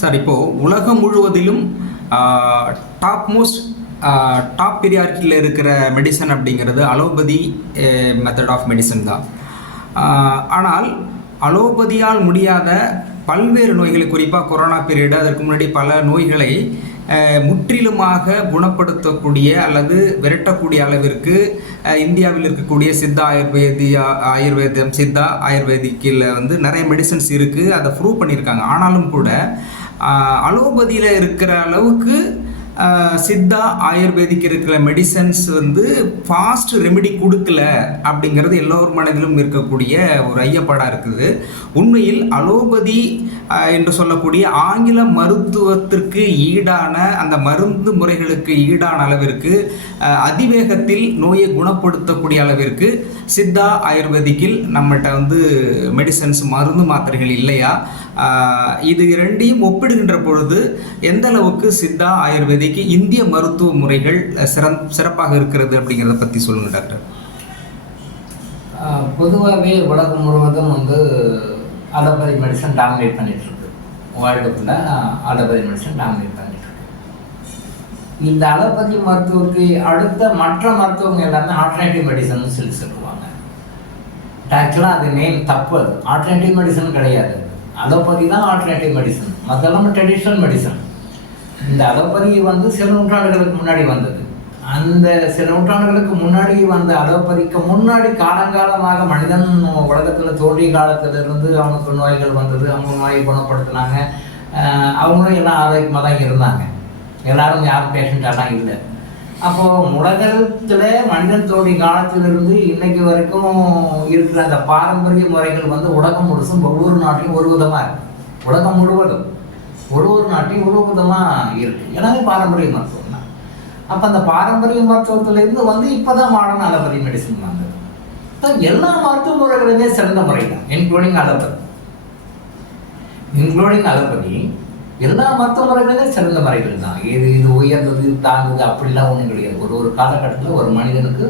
Sir, இப்போது உலகம் முழுவதிலும் டாப் பிரியாரிட்டியில் இருக்கிற மெடிசன் அப்படிங்கிறது அலோபதி மெத்தட் ஆஃப் மெடிசன் தான். ஆனால் அலோபதியால் முடியாத பல்வேறு நோய்களை, குறிப்பாக கொரோனா பீரியடு, அதற்கு முன்னாடி பல நோய்களை முற்றிலுமாக குணப்படுத்தக்கூடிய அல்லது விரட்டக்கூடிய அளவிற்கு இந்தியாவில் இருக்கக்கூடிய சித்தா ஆயுர்வேதம் சித்தா ஆயுர்வேதிக்கில் நிறைய மெடிசன்ஸ் இருக்குது. அதை ப்ரூவ் பண்ணியிருக்காங்க. ஆனாலும் கூட அலோபதியில் இருக்கிற அளவுக்கு சித்தா ஆயுர்வேதிக் இருக்கிற மெடிசன்ஸ் ஃபாஸ்ட் ரெமெடி கொடுக்கல அப்படிங்கிறது எல்லோரும் மனதிலும் இருக்கக்கூடிய ஒரு ஐயப்பாடாக இருக்குது. உண்மையில் அலோபதி என்று சொல்லக்கூடிய ஆங்கில மருத்துவத்திற்கு ஈடான அந்த மருந்து முறைகளுக்கு ஈடான அளவிற்கு அதிவேகத்தில் நோயை குணப்படுத்தக்கூடிய அளவிற்கு சித்தா ஆயுர்வேதிக்கில் நம்மகிட்ட மெடிசன்ஸ் மருந்து மாத்திரைகள் இல்லையா? இது இரண்டையும் ஒப்பிடுகின்ற பொழுது எந்த அளவுக்கு சித்தா ஆயுர்வேதிக்கு இந்திய மருத்துவ முறைகள் சிறப்பாக இருக்கிறது அப்படிங்கிறத பற்றி சொல்லுங்கள் டாக்டர். பொதுவாகவே உலகம் முழுவதும் அலோபதி மெடிசன் டாமினேட் பண்ணிட்டு இருக்கு. வேர்ல்டு ஃபுல்லாக அலோபதி மெடிசன் டாமினேட் பண்ணிட்டு இருக்கு. இந்த அலோபதி மருத்துவருக்கு அடுத்த மற்ற மருத்துவங்க எல்லாமே ஆல்டர்னேட்டிவ் மெடிசன் சொல்லி சொல்லுவாங்க. ஆக்சுவலாக அது நேம் தப்பு. அது ஆல்டர்னேட்டிவ் மெடிசன் கிடையாது. அலோபதி தான் ஆல்டர்னேட்டிவ் மெடிசன், மற்றெல்லாம் ட்ரெடிஷ்னல் மெடிசன். இந்த அலோபதி சில நூற்றாண்டுகளுக்கு முன்னாடி வந்தது. அந்த சில நூற்றாண்டுகளுக்கு முன்னாடி வந்த அலோபதிக்கு முன்னாடி காலங்காலமாக மனிதன் உலகத்தில் தோன்றிய காலத்திலிருந்து அவனுக்கு நோய்கள் வந்தது. அவங்க நோயை குணப்படுத்தினாங்க. அவங்களும் எல்லாம் ஆரோக்கியமாக தான் இருந்தாங்க. எல்லாரும் யாரும் பேஷண்ட்டாலாம் இல்லை. அப்போது உலகத்தில் மனிதன் தோன்றிய காலத்திலிருந்து இன்னைக்கு வரைக்கும் இருக்கிற அந்த பாரம்பரிய முறைகள் உலகம் முழுசும் ஒவ்வொரு நாட்டிலும் ஒரு விதமாக இருக்குது. உலகம் முழுவதும் ஒரு நாட்டிலும் ஒரு விதமாக இருக்குது. எல்லாமே பாரம்பரிய மருத்துவம் தான். அப்போ அந்த பாரம்பரிய மருத்துவத்திலேருந்து இப்போ தான் மாடர்ன் அலோபதி மெடிசன் வந்தது. எல்லா மருத்துவ முறைகளுமே சிறந்த முறை தான், இன்க்ளூடிங் அலோபதி. எல்லா மருத்துவ முறைகளுமே சிறந்த முறைகள் தான். இது உயர்ந்தது தாழ்ந்தது அப்படிலாம் ஒன்றும் கிடையாது. ஒரு காலகட்டத்தில் ஒரு மனிதனுக்கு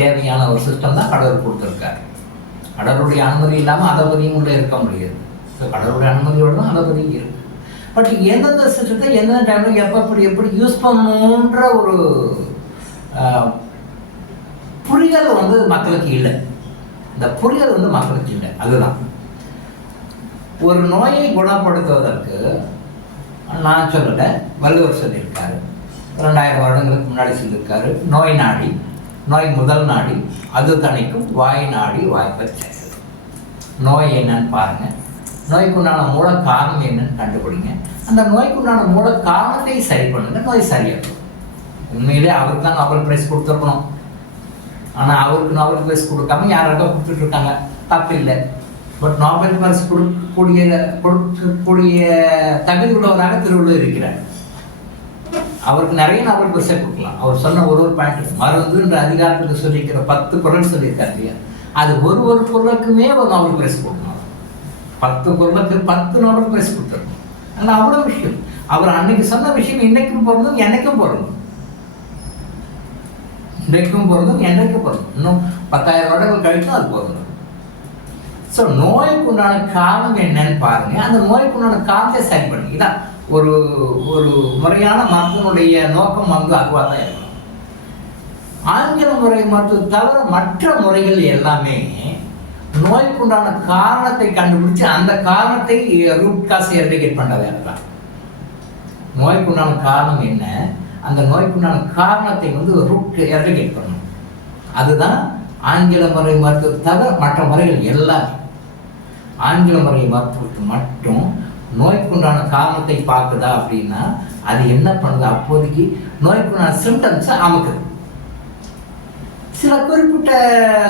தேவையான ஒரு சிஸ்டம் தான் கடவுள் கொடுத்துருக்காரு. கடவுளுடைய அனுமதி இல்லாமல் அலோபதியும் உள்ளே இருக்க முடியாது. ஸோ கடவுளுடைய அனுமதியோடு தான் அலோபதியும் இருக்குது. பட் எந்தெந்த சிஸ்டத்தை எந்தெந்த டைமில் எப்படி யூஸ் பண்ணணுன்ற ஒரு புரிதல் மக்களுக்கு இல்லை. இந்த புரிதல் மக்களுக்கு இல்லை. அதுதான் ஒரு நோயை குணப்படுத்துவதற்கு நான் சொல்லலை, வள்ளுவர் சொல்லியிருக்காரு. 2000 வருடங்களுக்கு முன்னாடி சொல்லியிருக்காரு. நோய் முதல் நாடி அது தணிக்கும் வாய் நாடி வாய்ப்பை செய்யுது. நோய் என்னன்னு பாருங்க, நோய்க்குண்டான மூல காரணம் என்னன்னு கண்டுபிடிங்க. அந்த நோய்க்குண்டான மூல காரணத்தை சரி பண்ணுங்க, நோய் சரியாகும். உண்மையிலே அவருக்கு தான் நோபல் பிரைஸ் கொடுத்துருக்கணும். ஆனால் அவருக்கு நோபல் பிரைஸ் கொடுக்காம யாராக கொடுத்துட்டு இருக்காங்க. தப்பு இல்லை. பட் நோபல் பிரைஸ் கொடுக்கக்கூடிய தகுதி உள்ளவராக திருவள்ளுவர் இருக்கிறார். அவருக்கு நிறைய நோபல் பிரைஸை கொடுக்கலாம். அவர் சொன்ன ஒரு பாயிண்ட், மருந்துன்ற அதிகாரத்துக்கு சொல்லியிருக்கிற 10 குறள் சொல்லியிருக்காரு இல்லையா, அது ஒரு குறளுக்குமே ஒரு நோபல் பிரைஸ் கொடுக்கணும். 10 குறளுக்கு 10 நோபல் பிரைஸ் கொடுத்துருக்கணும். ஆனால் அவ்வளோ விஷயம் அவர் அன்னைக்கு சொன்ன விஷயம் இன்னைக்கும் பொருந்தும், என்னைக்கும் பொருந்தும். இன்றைக்கும் பொருந்தும், என்னைக்கும் பொருந்தும். இன்னும் 10,000 வருடங்கள் கழித்தும் அது பொருந்தும். ஸோ நோய்க்கு உண்டான காரணம் என்னன்னு பாருங்க. அந்த நோய்க்கு உண்டான காரணத்தை சரி பண்ணுங்க. இதான் ஒரு முறையான மருத்துவனுடைய நோக்கம் அதுவாக தான் இருக்கணும். ஆங்கில முறை மருத்துவம் தவிர மற்ற முறைகள் எல்லாமே நோய்க்குண்டான காரணத்தை கண்டுபிடிச்சு அந்த காரணத்தை ரூட் காஸ் எரடிகேட் பண்ண வேலை தான். நோய்க்குண்டான காரணம் என்ன, அந்த நோய்க்குண்டான காரணத்தை ரூட் எரடிகேட் பண்ணணும். அதுதான் ஆங்கில முறை மருத்துவத்தை தவிர மற்ற முறைகள் எல்லாமே. ஆங்கில முறை மருத்துவத்துக்கு மட்டும் நோய்க்குண்டான காரணத்தை பார்க்குதா அப்படின்னா அது என்ன பண்ணுது, அப்போதைக்கு நோய்க்குண்டான சிம்டம்ஸை அமுக்குது. சில குறிப்பிட்ட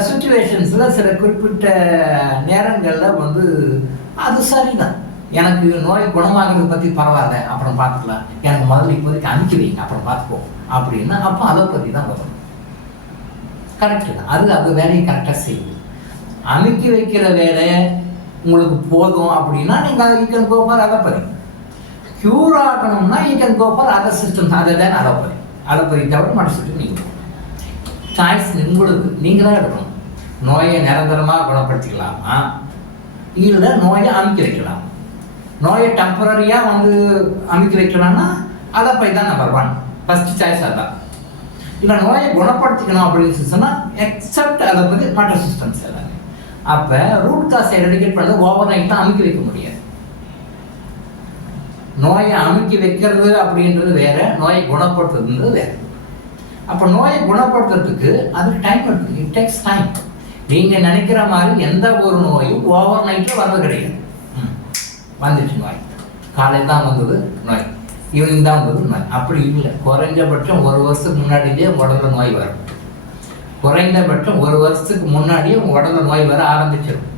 சுச்சுவேஷன்ஸில் சில குறிப்பிட்ட நேரங்களில் அது சரிதான். எனக்கு நோய் குணமாகிறது பற்றி பரவாயில்ல, அப்புறம் பார்த்துக்கலாம், எனக்கு முதல்ல இப்போதைக்கு அனுப்பி வைங்க, அப்புறம் பார்த்துப்போம் அப்படின்னா அப்போ அதை பற்றி தான் வரும். கரெக்டு தான். அது வேலையை கரெக்டாக செய்யுது. அமுக்கி வைக்கிற வேலை உங்களுக்கு போதும் அப்படின்னா நீங்கள் you can go for allopathy. Cure ஆகணும்னா you can go for other system. அதை தான் அலோபதி தவிர மற்ற சிஸ்டம் நீங்கள் சாய்ஸ் உங்களுக்கு நீங்கள் தான் எடுக்கணும். நோயை நிரந்தரமாக குணப்படுத்திக்கலாமா, இல்லை நோயை அமுக்கி வைக்கலாம். நோயை டெம்பரரியாக வந்து அமைக்க வைக்கலாம்னா அலோபதி தான் நம்பர் 1, ஃபர்ஸ்ட் சாய்ஸ் அதான். இல்லை நோயை குணப்படுத்திக்கணும் அப்படின்னு சொன்னால் எக்ஸப்ட் அலோபதி மற்ற சிஸ்டம்ஸ் எல்லாமே. அப்போ ரூட் காசை எரடிகேட் பண்ணது ஓவர் நைட் தான் அமைக்க வைக்க முடியாது. நோயை அமைக்க வைக்கிறது அப்படின்றது வேற, நோயை குணப்படுத்துறதுன்றது வேற. அப்போ நோயை குணப்படுத்துறதுக்கு அதுக்கு டைம் எடுத்து, இட் டேக்ஸ் டைம். நீங்கள் நினைக்கிற மாதிரி எந்த ஒரு நோயும் ஓவர் நைட்டில் வர்றது கிடையாது. வந்துச்சு நோய், காலையில் தான் வந்தது நோய், ஈவினிங் தான் வந்தது நோய், அப்படி இல்லை. குறைஞ்சபட்சம் 1 வருஷத்துக்கு முன்னாடியே உடம்புல நோய் வரும். குறைந்தபட்சம் 1 வருஷத்துக்கு முன்னாடியே உங்கள் உடம்புல நோய் வர ஆரம்பிச்சிடும்.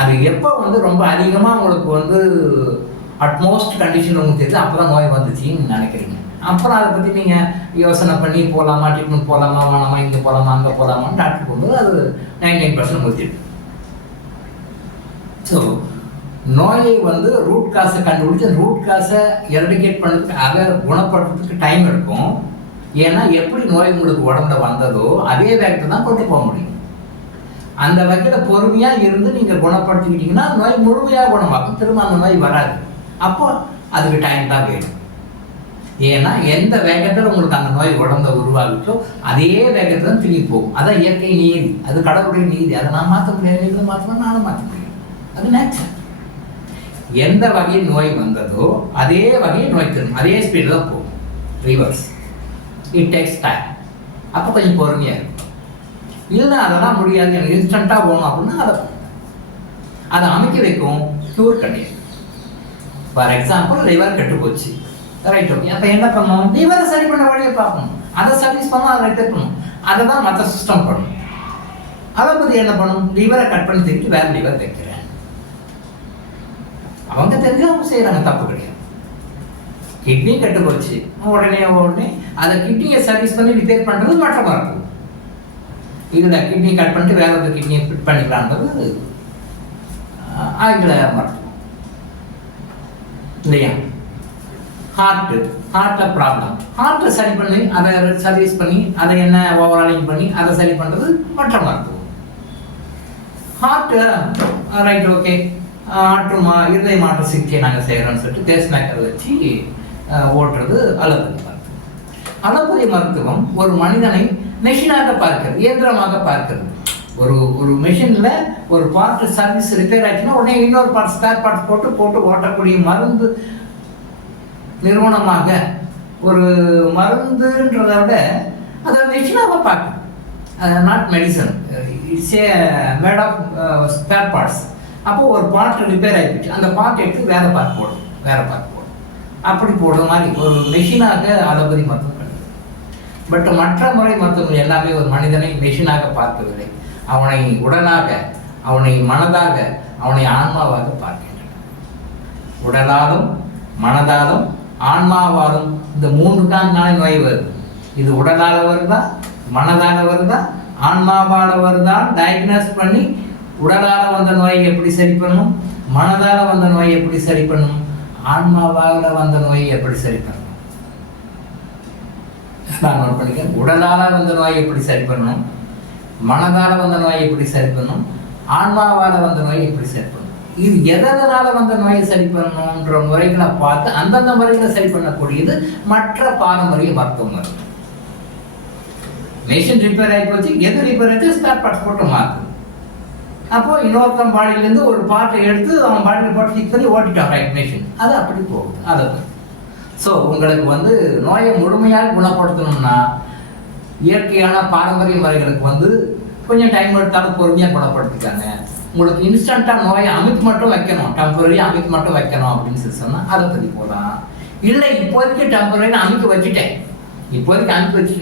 அது எப்போ வந்து ரொம்ப அதிகமாக உங்களுக்கு வந்து அட்மோஸ்ட் கண்டிஷன் உங்களுக்கு தெரியுது, அப்போ தான் நோய் வந்துச்சுன்னு நினைக்கிறீங்க. அப்புறம் அதை பற்றி நீங்கள் யோசனை பண்ணி போகலாமா, ட்ரீட்மெண்ட் போகலாமா வேணாமா, இங்கே போகலாமா அங்கே போகலாமான்னு டாக்டர் போகும்போது அது 99% முடிச்சிடும். ஸோ நோயை வந்து ரூட் காசை கண்டுபிடிச்சி அந்த ரூட் காசை எரடிகேட் பண்ணுறதுக்கு, அதை குணப்படுத்துறதுக்கு டைம் எடுக்கும். ஏன்னா எப்படி நோய் உங்களுக்கு உடம்புல வந்ததோ அதே வேகத்தை தான் கொண்டு போக முடியும். அந்த வகையில் பொறுமையாக இருந்து நீங்கள் குணப்படுத்திக்கிட்டீங்கன்னா நோய் முழுமையாக குணமாகும், திரும்ப அந்த நோய் வராது. அப்போ அதுக்கு டைம் தான் வேணும். ஏன்னா எந்த வேகத்தில் உங்களுக்கு அந்த நோய் உடம்புல உருவாகிட்டோ அதே வேகத்தில் தான் திரும்பி போகும். அதான் இயற்கை நீதி, அது கடவுளுடைய நீதி. அதை நான் மாற்ற முடியாது, நீங்களும் மாற்றணும், நானும் மாற்ற முடியும். அது நேச்சர். எந்த வகையில் நோய் வந்ததோ அதே வகையில் நோய் திரும்ப அதே ஸ்பீடில் தான் போகும், ரிவர்ஸ். It takes time. அப்போ கொஞ்சம் பொறுமையாக இருக்கும். இல்லை அதெல்லாம் முடியாது, எனக்கு இன்ஸ்டண்ட்டாக போகணும் அப்படின்னா அதை அமைக்க வைக்கும், க்யூர் கிடையாது. ஃபார் எக்ஸாம்பிள் லிவர் கெட்டு போச்சு, ரைட், ஓகே. அப்போ என்ன பண்ணணும், லிவரை சரி பண்ண வழியை பார்க்கணும், அதை சர்வீஸ் பண்ணணும், அதை ரிப்பேர் பண்ணணும். அதை தான் மற்ற சிஸ்டம் பண்ணணும். அதை பற்றி என்ன பண்ணணும், லிவரை கட் பண்ணி திருப்பி வேற லிவர் தைக்கிறேன். அவங்க தெரிஞ்சு அவங்க செய்கிறாங்க, தப்பு கிடையாது. கிட்னி கெட்டு போச்சு, உடனே அதை கிட்னியை சர்வீஸ் பண்ணி ரிப்பேர் பண்ணுறது மாற்றமாக இருக்கும். இல்லை கிட்னி கட் பண்ணிட்டு வேற ஒரு கிட்னியை ஃபிட் பண்ணிக்கலான்றது ஆங்கில மருத்துவம் இல்லையா. ஹார்ட்டில் ப்ராப்ளம், ஹார்ட்டை சரி பண்ணி அதை சர்வீஸ் பண்ணி அதை என்ன ஓவராலிங் பண்ணி அதை சரி பண்ணுறது மற்ற மருத்துவம். ஹார்ட்டு ரைட், ஓகே, இருதய மாற்ற சிகிச்சை நாங்கள் செய்கிறோம்னு சொல்லிட்டு பேஸ் மேக்கரை வச்சு ஓட்டுறது அலோபதி மருத்துவம். அலோபதி மருத்துவம் ஒரு மனிதனை மெஷினாக பார்க்கிறது, இயந்திரமாக பார்க்கிறது. ஒரு மெஷினில் ஒரு பார்ட் சர்வீஸ் ரிப்பேர் ஆச்சுன்னா உடனே இன்னொரு பார்ட் ஸ்பேர் பார்ட்ஸ் போட்டு ஓட்டக்கூடிய மருந்து நிறுவனமாக, ஒரு மருந்துன்றதை விட அதை மெஷினாக பார்க்கணும். Not medicine, it's a made of spare parts. அப்போது ஒரு பார்ட் ரிப்பேர் ஆகிடுச்சு, அந்த பார்ட் எடுத்து வேறு பார்ட் போடும், அப்படி போடுற மாதிரி ஒரு மெஷினாக அலோபதி மருத்துவம் கிடையாது. பட் மற்ற முறை மருத்துவம் எல்லாமே ஒரு மனிதனை மெஷினாக பார்க்கவில்லை, அவனை உடலாக, அவனை மனதாக, அவனை ஆன்மாவாக பார்க்கின்றன. உடலாலும் மனதாலும் ஆன்மாவாலும் இந்த 3 தான் நோய் வருது. இது உடலால் வருதா, மனதால் வருதா, ஆன்மாவால் வருதான் டயக்னோஸ் பண்ணி உடலால் வந்த நோயை எப்படி சரி பண்ணணும், மனதால் வந்த நோயை எப்படி சரி பண்ணணும், ஆன்மாவால் வந்த நோயை எப்படி சரி பண்ணணும். நான் நோட் பண்ணிக்கிறேன். உடலால் வந்த நோயை எப்படி சரி பண்ணணும், மனதால் வந்த நோயை எப்படி சரி பண்ணணும், ஆன்மாவால் வந்த நோயை எப்படி சரி பண்ணணும். இது எதனால வந்த நோயை சரி பண்ணணுன்ற முறைகளை பார்த்து அந்தந்த முறைகளை சரி பண்ணக்கூடியது மற்ற பாரம்பரிய மருத்துவம். மெஷின் ரிப்பேர் ஆகி போச்சு, எது ரிப்பேர் ஆச்சு ஸ்பேர் பார்ட்ஸ் போட்டு மாற்று. அப்போ இன்னொருத்தன் பாடியிலேருந்து ஒரு பார்ட்டை எடுத்து அவன் பாடியில் போட்டு ஃபிக்ஸ் பண்ணி ஓட்டிட்டான் ரைட் மெஷின், அது அப்படி போகுது. அதை ஸோ உங்களுக்கு வந்து நோயை முழுமையாக குணப்படுத்தணும்னா இயற்கையான பாரம்பரிய முறைகளுக்கு கொஞ்சம் டைம் எடுத்தாலும் பொறுமையாக குணப்படுத்திக்காங்க. உங்களுக்கு இன்ஸ்டண்ட்டாக நோயை அமைப்பு மட்டும் வைக்கணும், டெம்பரரியாக அமைப்பு மட்டும் வைக்கணும் அப்படின்னு சொல்லி சொன்னால் அதை பற்றி போகலாம். இல்லை இப்போதைக்கு டெம்பரரியாக அமைக்க வச்சுட்டேன்,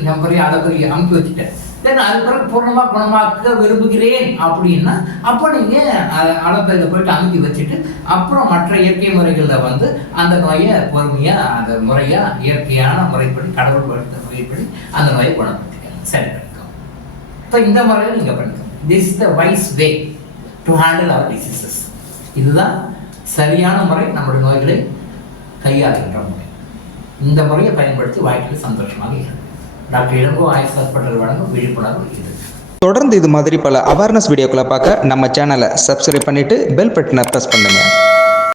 டெம்பரரி அலோபதி அமைக்க வச்சுட்டேன், தென் அது பிறகு பூர்ணமாக குணமாக்க விரும்புகிறேன் அப்படின்னா அப்போ நீங்கள் அலோபதியில் போயிட்டு அமைக்க வச்சுட்டு அப்புறம் மற்ற இயற்கை முறைகளில் அந்த நோயை பொறுமையாக அந்த முறையாக இயற்கையான முறைப்படி கடவுள் படுத்த முறைப்படி அந்த நோயை குணப்படுத்திக்கணும், சரி பண்ணிக்கணும். இப்போ இந்த முறையில் நீங்கள் பண்ணிக்கணும். This is the wise way to handle our diseases. இதுதான் சரியான முறை, நம்முடைய நோய்களை கையாளுகின்ற முறை. இந்த முறையை பயன்படுத்தி வாழ்க்கையில் சந்தோஷமாக இருக்கும். டாக்டர் இளங்கோ ஆயுஷ் ஹாஸ்பிட்டல் வழங்கும் விழிப்புணர்வு இது. தொடர்ந்து இது மாதிரி பல அவேர்னஸ் வீடியோக்களை பார்க்க நம்ம சேனலை சப்ஸ்கிரைப் பண்ணிவிட்டு பெல் பட்டனை ப்ரெஸ் பண்ணுங்கள்.